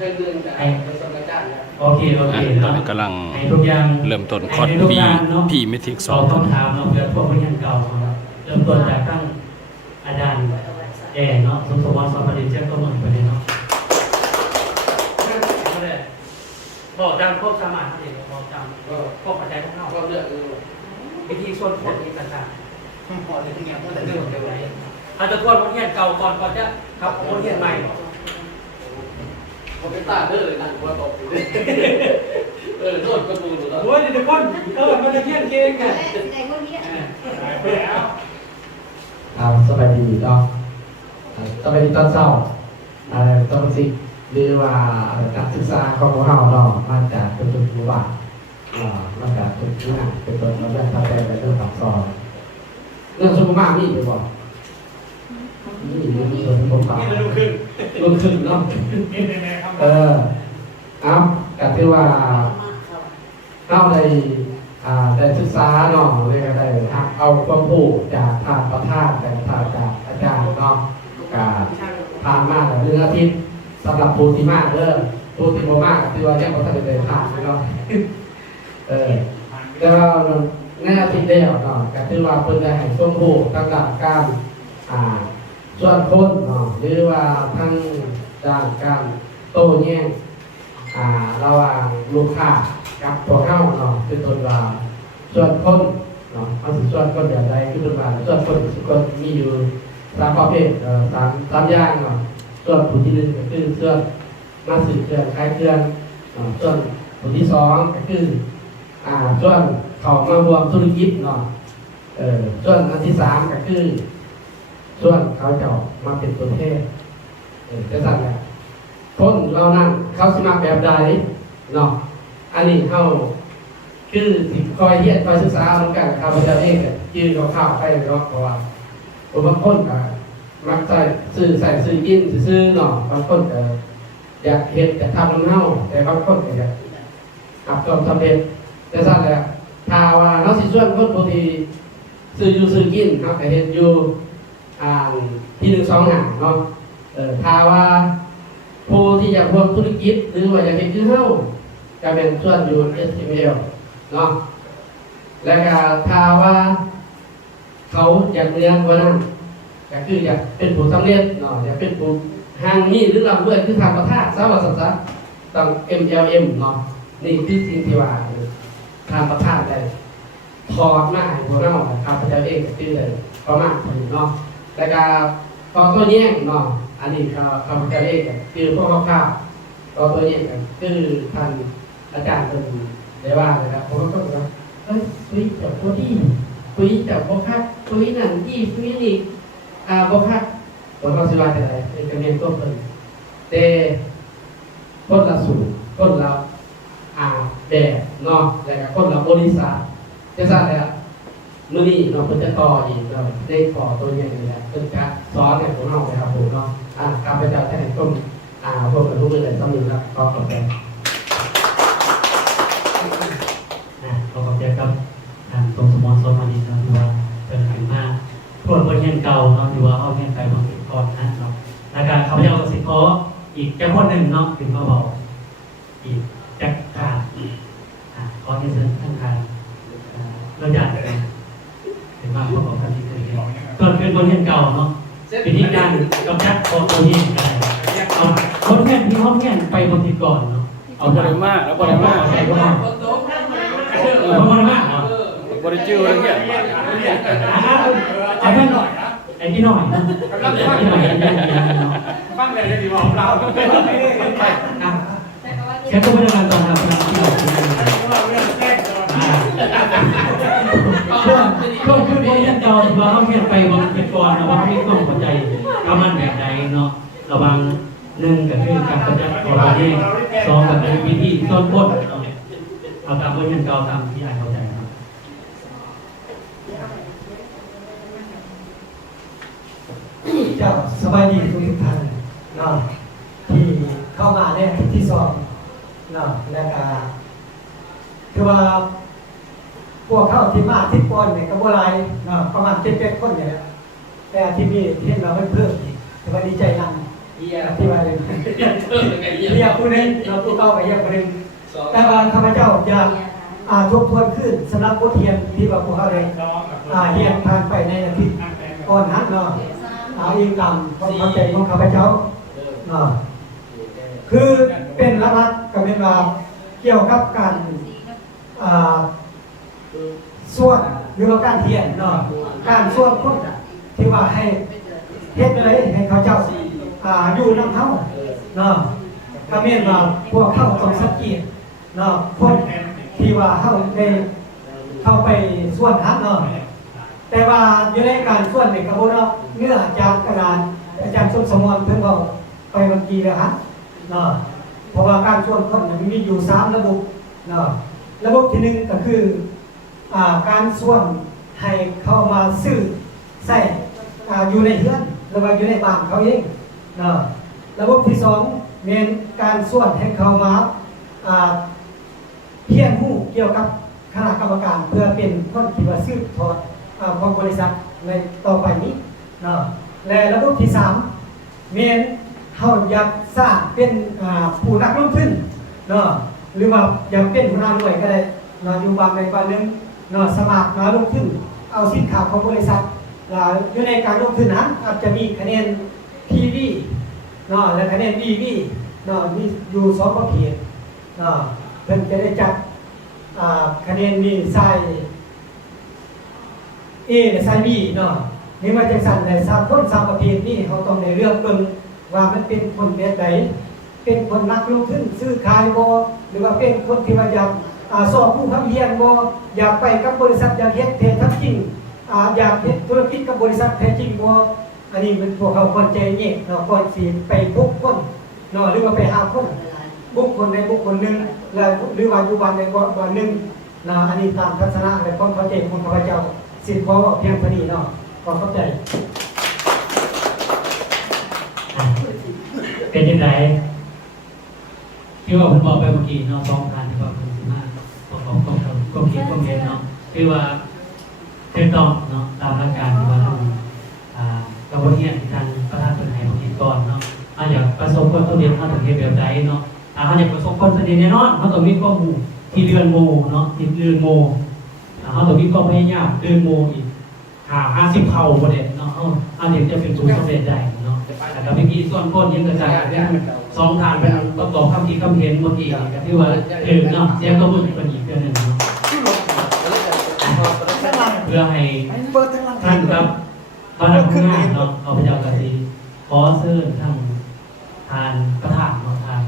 โอเคตอนนี้กำลังเริ่มต้นคอร์สพีเมทิก2ต้องถามเนาะเพื่อพวกผู้ยังเก่าเริ่มต้นจากตั้งอาจารย์เนาะสมวรสอนประดิษฐ์เจ้าก็เหมือนไปเลยเนาะบอกจำพวกสมาธิเองบอกจำพวกปัจจัยพวกเข้าก็เลือกวิธีส่วนผลนี้ต่างๆพอจะที่เนี่ยมันจะเรื่องเดียวกันอาจจะทวนวันเทียนเก่าก่อนจะครับวันเทียนใหม่เขาเป็นตาเด้อเลยนั่งว่าตกอยู่เลยโดนกระปูหรือเปล่าโอ้ยเดี๋ยวคนมันจะเทียนเก่งกันสบายดีเนาะสบายดีตอนเช้าตอนสิหรือว่าการศึกษาของพวกเราเนาะมาจากเป็นตัวผู้ว่ามาจากเป็นผู้งานเป็นตัวเราได้ทำใจในเรื่องสังสอนเรื่องสมมานี่ไปบอกนี่เรื่องส่วนผมฟังลุกขึ้นเนาะเอาแต่ที่ว่าเข้าได้ศึกษาเนาะเลยก็ได้เอาความรู้จากทางประธานแต่จากอาจารย์เนาะผ่านมาแต่เรื่องอาทิตย์สำหรับผู้ที่มากผู้ที่บ่มากที่ว่าแยกประธานได้ผ่านเนาะแล้วในอาทิตย์เดียวเนาะก็คือว่าเพิ่นได้ให้ความรู้ตั้งแต่การส่วนคนเนาะหรือว่าทั้งด้านการโต้แย้งระหว่างลูกค้ากับตัวเข้าเนาะคือต้นว่าส่วนคนเนาะเอาสิส่วนคนแบบใดคือต้นว่าส่วนคนมีอยู่3ประเภท3อย่างเนาะส่วนผู้ที่1ก็คือส่วนมาสื่อเครื่องคล้ายเครื่องส่วนผู้ที่2ก็คือส่วนเขามารวมธุรกิจเนาะส่วนอันที่3ก็คือส่วนเขาจะมาเป็นตัวแทนจะสั่งแหละคนเรานั่งเขาสมัครแบบใดเนาะอันนี้เขาคือสิคอยเรียนคอยศึกษาเหมือนกันข้าพเจ้าเองยืนข้าวไปเนาะเพราะว่าบางคนก็มักใส่ซื้อกินซื้อเนาะบางคนก็อยากเห็นอยากทำน้ำเน่าแต่บางคนก็อยากอับความสำเร็จแต่สั่งแหละถ้าว่าเราสิส่วนคนบางทีซื้อกินเขาก็เห็นอยู่ที่1 2หางเนาะถ้าว่าผู้ที่อยากรวมธุรกิจหรือว่าอยากเป็นคือเฮาก็เป็นส่วนอยู่ SML เนาะแล้วก็ถ้าว่าเขาอยากเรียนว่านั้นก็คืออยากเป็นผู้สำเร็จเนาะอยากเป็นผู้ห่างนี้หรือร่ำรวยคือทางประทานซะว่าซั่นๆต้อง MLM เนาะนี่คือสิ่งที่ว่าทางประทานได้ถอดมาให้พวกเราข้าพเจ้าเองก็คือได้ประมาณนี้เนาะแล้วก็พอตัวแย่งเนาะอันนี้ข้าพเจ้าเองก็คือพวกคร่าวๆตัวแย่งก็คือท่านอาจารย์เป็นได้ว่านะครับผมก็บอกว่าคุยจับตัวที่คุยจับโบคักคุยนั่นที่คุยนี่โบคักผมก็สิว่าจะไรเป็นกระเมียนต้นเป็นแต่คนละสูตรคนละแบบเนาะแล้วก็คนละบริษัทจะทราบแล้วมื้อนี้เนาะเพิ่นจะต่ออีกเนาะได้ขอตัวอย่างนี้แหละเพิ่นจะสอนให้พวกเราไปครับผมเนาะข้าพเจ้าจะให้ต้นพวกกับทุกเรื่องต้องมีครับขอบคุณครับขอบคุณครับทางสมรสอนมาดีนะที่ว่าเป็นขึ้นมาพวกเฮียนเก่าเนาะที่ว่าเอาเฮียนไปบางทีก่อนนะเนาะแล้วก็ข้าพเจ้าก็สิขออีกแค่คนหนึ่งเนาะถึงเขาบอกอีกจักขาขอที่เสนอท่านการเราอยากจะเป็นมาพวกของท่านที่เคยเห็นก่อนเป็นคนเฮียนเก่าเนาะวิธีการกำจัดของตัวเฮียนกันเอาคนเฮียนที่ห้องเฮียนไปบางทีก่อนเนาะเอาบริมาแล้วบริมาใช่ก็มาบริมาบริจิวอะไรเงี้ยเอาแค่หน่อยไอ้ที่หน่อยนะที่หน่อยฟังเลยดีบอกเราแค่ต้องไม่ได้มาตอนทำงานที่เราช่วงขึ้นบนยันเก่าเราต้องเปลี่ยนไปบางทีก่อนเราว่าให้ต้องเข้าใจกำมันแบบใดเนาะระวัง1ก็คือการเข้าใจของเราเอง2ก็คือวิธีต้นพ้นเอาตามบนยันเก่าตามที่อ่านเข้าใจครับเจ้าสบายดีทุกท่านเนาะที่เข้ามาเนี่ยที่สอบเนาะแล้วก็คือว่าพวกเข้าที่มาที่ปอนเนี่ยก็บ่หลายเนาะประมาณ7-8คนเนี่ยแต่ที่มีเห็นเราเพิ่มอีกแต่ว่าดีใจนำ ที่ว่าเลยเรียกผู้หนึงเราผู้เก่าไปเรียกผู้หนึงแต่ว่าข้าพเจ้าอยากทบทวนขึ้นสำหรับบทเรียนที่ว่าพวกเขาได้เรียนผ่านไปในอาทิตย์ก่อนนั้นเนาะอิงตามความเข้าใจของข้าพเจ้าเนาะคือเป็นหลักๆกับเป็นว่าเกี่ยวกับการส่วนหรือว่าการเทียนเนาะการส่วนคนที่ว่าให้เฮ็ดอะไรให้เขาเจ้าอยู่นำเฮาเนาะก็แม่นว่าพวกเขาต้องสังเกตเนาะคนที่ว่าเฮาได้เข้าไปส่วนทักเนาะแต่ว่าอยู่ในการส่วนนี่ก็บ่เนาะเนื้อจากกระดานอาจารย์สมสมรเพิ่นบอกไปเมื่อกี้แล้วฮะเนาะเพราะว่าการส่วนคนมันมีอยู่3ระบบเนาะระบบที่1ก็คือการส่วนให้เข้ามาซื้อใส่อยู่ในเรือนหรือว่าอยู่ในบ้านเขาเองระบบที่2เน้นการส่วนให้เข้ามาเพียรผู้เกี่ยวกับคณะกรรมการเพื่อเป็นคนที่ว่าซื้อถอดของบริษัทในต่อไปนี้และระบบที่3เน้นเขาอยากสร้างเป็นผู้นักลงทุนหรือว่าอยากเป็นหัวหน้าหน่วยก็ได้อยู่บางในบางนึงสมัครลงทุนเอาสินค้าของบริษัทอยู่ในการลงทุนนั้นอาจจะมีคะแนน PV และคะแนน VV มีอยู่2ประเภทเพิ่นจะได้จัดคะแนนมีไซส์ A และไซส์ B นี่มาจากสั่นใน3คน3ประเภทนี้เขาต้องในเลือกเบิ่งว่ามันเป็นคนแบบใดเป็นคนนักลงทุนซื้อขายบ่หรือว่าเป็นคนที่ว่าอยากสอบผู้ทำเรียนบ่อยากไปกับบริษัทอยากเฮ็ดเทรดทับจริงอยากเฮ็ดธุรกิจกับบริษัทแท้จริงบ่อันนี้มันพวกเขาควรใจเย็นก่อนสิไปบุกคนหรือว่าไปหาคนบุคคลในบุคคลหนึ่งและหรือว่าอยู่บ้านในบ้านหนึ่งอันนี้ตามทัศนะและความเข้าใจของข้าพเจ้าสิขอเพียงเท่านี้ความเข้าใจเป็นยังไงที่ว่าผมบอกไปเมื่อกี้2,000ที่ว่าคุณสิมาของก็คิดก็เห็นคือว่าเต็มต้องตามหลักการที่ว่าเรากระบวนการที่ทางประธานเป็นให้ผมคิดก่อนอยากประสบความสำเร็จเขาถึงเฮ็ดแบบใดเขาอยากประสบความสำเร็จแน่นอนเขาต้องมีข้อมูลที่เดือนโมที่เดือนโมเขาต้องมีความพยายามเดือนโมอีก50เท่าประเด็นเอาเด็กจะเป็นผู้สำเร็จได้แต่กับเมื่อกี้ส่วนคนยังกระจายเนี่ย2ทางไปประกอบคำคิดคำเห็นเมื่อกี้ก็ที่ว่าเสียงตัวมือเป็นอีกเรื่องหนึ่งเพื่อให้ท่านครับมาทำงานเอาไปเจ้ากระสีขอเชิญท่านประ